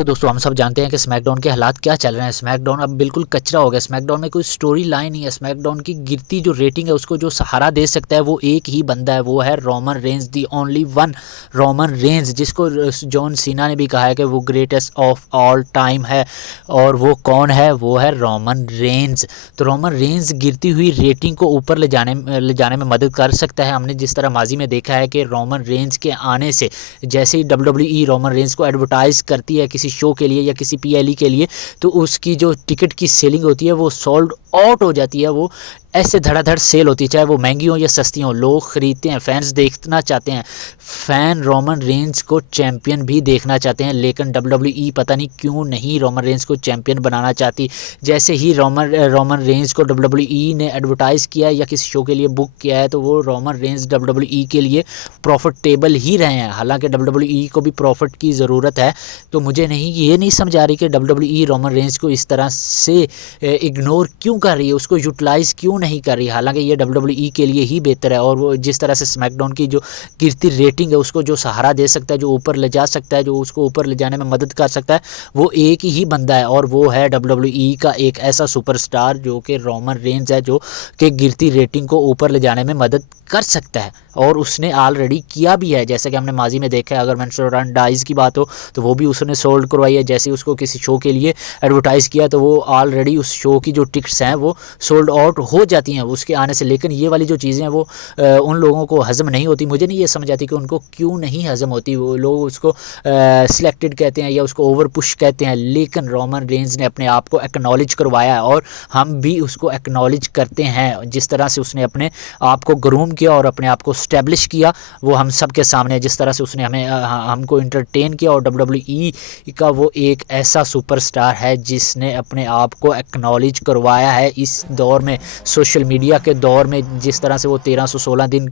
तो दोस्तों हम सब जानते हैं कि स्मैकडाउन के हालात क्या चल रहे हैं। स्मैकडाउन अब बिल्कुल कचरा हो गया। स्मैकडाउन में कोई स्टोरी लाइन नहीं है। स्मैकडाउन की गिरती जो रेटिंग है उसको जो सहारा दे सकता है वो एक ही बंदा है, वो है Roman Reigns, the only one Roman Reigns, जिसको जॉन सीना ने भी कहा है कि वो ग्रेटेस्ट ऑफ ऑल टाइम है। और वो कौन है? वो है रोमन रेंज। तो रोमन रेंज गिरती हुई रेटिंग को ऊपर ले जाने में मदद कर सकता है। हमने जिस तरह माजी में देखा है कि रोमन रेंज के आने से जैसे ही WWE रोमन रेंज को एडवर्टाइज करती है किसी शो के लिए या किसी PLE के लिए, तो उसकी जो टिकट की सेलिंग होती है वो सोल्ड आउट हो जाती है। वो ऐसे धड़ाधड़ सेल होती है, चाहे वो महंगी हो या सस्ती हो, लोग खरीदते हैं, फैंस देखना चाहते हैं। फैन रोमन रेंज को चैंपियन भी देखना चाहते हैं, लेकिन WWE पता नहीं क्यों नहीं रोमन रेंज को चैंपियन बनाना चाहती। जैसे ही रोमन रेंज को WWE ने एडवर्टाइज़ किया है या किसी शो के लिए बुक किया है, तो वो रोमन रेंज WWE के लिए प्रॉफिटेबल ही रहे हैं। हालांकि WWE को भी प्रॉफिट की ज़रूरत है। तो मुझे ये नहीं समझ आ रही कि WWE रोमन रेंज को इस तरह से इग्नोर क्यों कर रही है, उसको यूटिलाइज़ क्यों नहीं कर रही। हालांकि ये WWE के लिए ही बेहतर है। और वो जिस तरह से स्मैकडाउन की जो गिरती रेटिंग है उसको जो सहारा दे सकता है, जो ऊपर ले जा सकता है, जो उसको ऊपर ले जाने में मदद कर सकता है, वो एक ही बंदा है और वो है WWE का एक ऐसा सुपरस्टार जो कि रोमन रेंज है, जो कि गिरती रेटिंग को ऊपर ले जाने में मदद कर सकता है। और उसने ऑलरेडी किया भी है, जैसे कि हमने माजी में देखा है। अगर मैंने की बात हो तो वो भी उसने सोल्ड करवाई है। जैसे उसको किसी शो के लिए एडवर्टाइज़ किया तो वो ऑलरेडी उस शो की जो टिकट्स हैं वो सोल्ड आउट हो जाती हैं उसके आने से। लेकिन ये वाली जो चीज़ें हैं वो उन लोगों को हज़म नहीं होती। मुझे नहीं ये समझ आती कि उनको क्यों नहीं हज़म होती। वो लोग उसको सिलेक्टेड कहते हैं या उसको ओवर पुश कहते हैं, लेकिन रोमन रेंज ने अपने आप को एक्नॉलेज करवाया है और हम भी उसको एक्नॉलेज करते हैं। जिस तरह से उसने अपने आप को ग्रूम किया और अपने आप को स्टैब्लिश किया, वो हम सब के सामने जिस तरह से उसने हमको इंटरटेन किया। और WWE का वो एक ऐसा सुपरस्टार है जिसने अपने आप को एक्नॉलेज करवाया है इस दौर में, सोशल मीडिया के दौर में। जिस तरह से वो 1316 दिन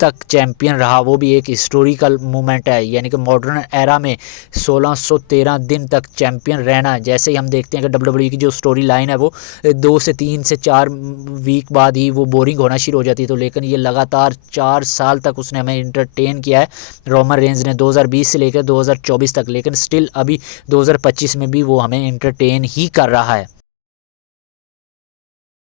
तक चैम्पियन रहा, वो भी एक हिस्टोरिकल मोमेंट है। यानी कि मॉडर्न एरा में 1613 दिन तक चैम्पियन रहना। जैसे ही हम देखते हैं कि WWE की जो स्टोरी लाइन है वो 2 से 3 से 4 वीक बाद ही वो बोरिंग होना शुरू हो जाती है। तो लेकिन ये लगातार 4 साल तक उसने हमें इंटरटेन किया है रोमन रेंज ने, 2020 से लेकर 2024 तक। लेकिन स्टिल अभी 2025 में भी वो हमें इंटरटेन ही कर रहा है।